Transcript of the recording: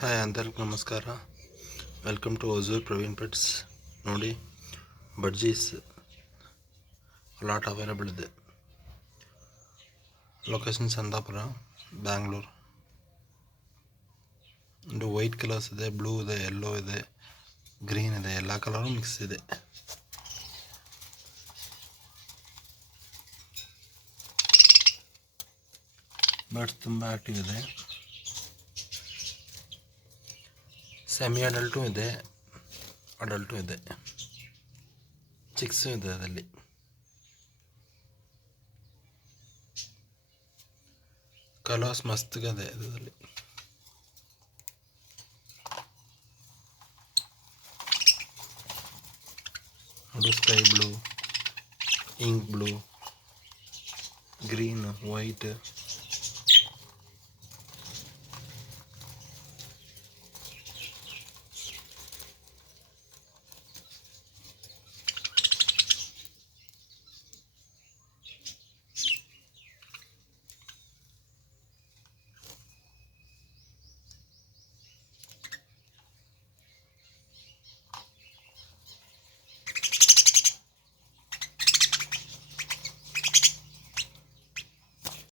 ಹಾಯ್ అందరికి ನಮಸ್ಕಾರ. Welcome to Hosur Praveen pets. ನೋಡಿ, ಬಡ್ಜೀಸ್ ಲಾಟ್ ಅವೈಲಬಲ್ ಇದೆ. ಲೊಕೇಶನ್ ಸಂದಾಪುರ, ಬ್ಯಾಂಗ್ಳೂರು. ಒಂದು ವೈಟ್ ಕಲರ್ಸ್ ಇದೆ, ಬ್ಲೂ ಇದೆ, ಯೆಲ್ಲೋ ಇದೆ, ಗ್ರೀನ್ ಇದೆ, ಎಲ್ಲ ಕಲರು ಮಿಕ್ಸ್ ಇದೆ. ಬರ್ಡ್ಸ್ ತುಂಬ ಆ್ಯಕ್ಟಿವ್ ಇದೆ. ಸೆಮಿ ಅಡಲ್ಟು ಇದೆ, ಅಡಲ್ಟು ಇದೆ, ಚಿಕ್ಸು ಇದೆ. ಅದರಲ್ಲಿ ಕಲರ್ಸ್ ಮಸ್ತ್ಗಿದೆ ಇದರಲ್ಲಿ. ಅದು sky blue, ink blue, green, white,